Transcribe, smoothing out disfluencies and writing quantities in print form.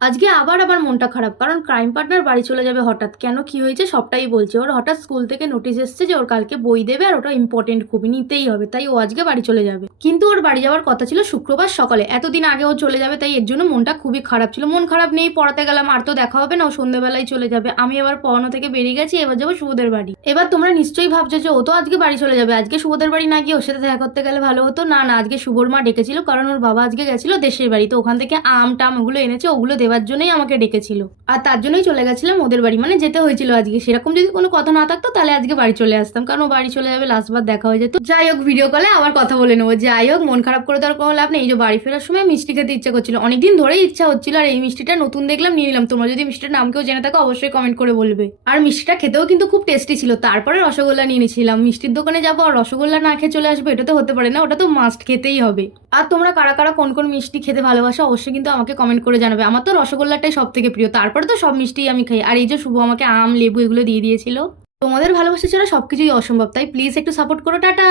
আজকে আবার আমার মনটা খারাপ, কারণ ক্রাইম পার্টনার বাড়ি চলে যাবে হঠাৎ। কেন, কি হয়েছে সবটাই বলছে। ওর হঠাৎ স্কুল থেকে নোটিশ এসেছে যে ওর কালকে বই দেবে, আর ওটা ইম্পর্টেন্ট, খুবই নিতেই হবে, তাই ও আজকে বাড়ি চলে যাবে। কিন্তু ওর বাড়ি যাওয়ার কথা ছিল শুক্রবার সকালে, এতদিন আগে ও চলে যাবে, তাই এর জন্য মনটা খুবই খারাপ ছিল। মন খারাপ নেই, পড়াতে গেলাম, আর তো দেখা হবে না, ও সন্ধ্যেবেলায় চলে যাবে। আমি এবার পড়ানো থেকে বেরিয়ে গেছি, এবার যাবো শুভদের বাড়ি। এবার তোমরা নিশ্চয়ই ভাবছো যে ও তো আজকে বাড়ি চলে যাবে, আজকে শুভদের বাড়ি না গিয়ে ওর সাথে দেখা করতে গেলে ভালো হতো। না না, আজকে শুভর মা ডেকেছিল, কারণ ওর বাবা আজকে গেছিল দেশের বাড়ি, তো ওখান থেকে আম টাম ওগুলো এনেছে, ওগুলো দেওয়ার জন্যই আমাকে ডেকেছিল। আর তার জন্যই চলে গেছিলাম ওদের বাড়ি, মানে যেতে হয়েছিল আজকে। সেরকম যদি কোনো কথা না থাকতো তাহলে আজকে বাড়ি চলে আসতাম, কারণ ও বাড়ি চলে যাবে, লাস্ট বার দেখা হয়ে যেত। যাই হোক, ভিডিও কলে আবার কথা বলে নেবো। যাই হোক, মন খারাপ করে তো আর কোনো লাভ নেই। এই যে বাড়ি ফেরার সময় মিষ্টি খেতে ইচ্ছা করছিল, অনেকদিন ধরেই ইচ্ছা হচ্ছিল, আর এই মিষ্টিটা নতুন দেখলাম, নিয়ে নিলাম। তোমরা যদি মিষ্টিটার নাম কেউ জেনে থাকো অবশ্যই কমেন্ট করে বলবে। আর মিষ্টিটা খেতেও কিন্তু খুব টেস্টি ছিল। তারপরে রসগোল্লা নিয়ে নিয়েছিলাম। মিষ্টির দোকানে যাবো আর রসগোল্লা না খেয়ে চলে আসবে, এটা তো হতে পারে না, ওটা তো মাস্ট খেতেই হবে। আর তোমরা কারা কারা কোন কোন মিষ্টি খেতে ভালোবাসো অবশ্যই কিন্তু আমাকে কমেন্ট করে জানাবে। আমার তো রসগোল্লাটাই সব থেকে প্রিয়, তারপরে তো সব মিষ্টি আমি খাই। আর এই যে শুভ আমাকে আম লেবু এগুলো দিয়ে দিয়েছিল। তোমাদের ভালোবাসা ছাড়া সবকিছুই অসম্ভব, তাই প্লিজ একটু সাপোর্ট করো। টাটা।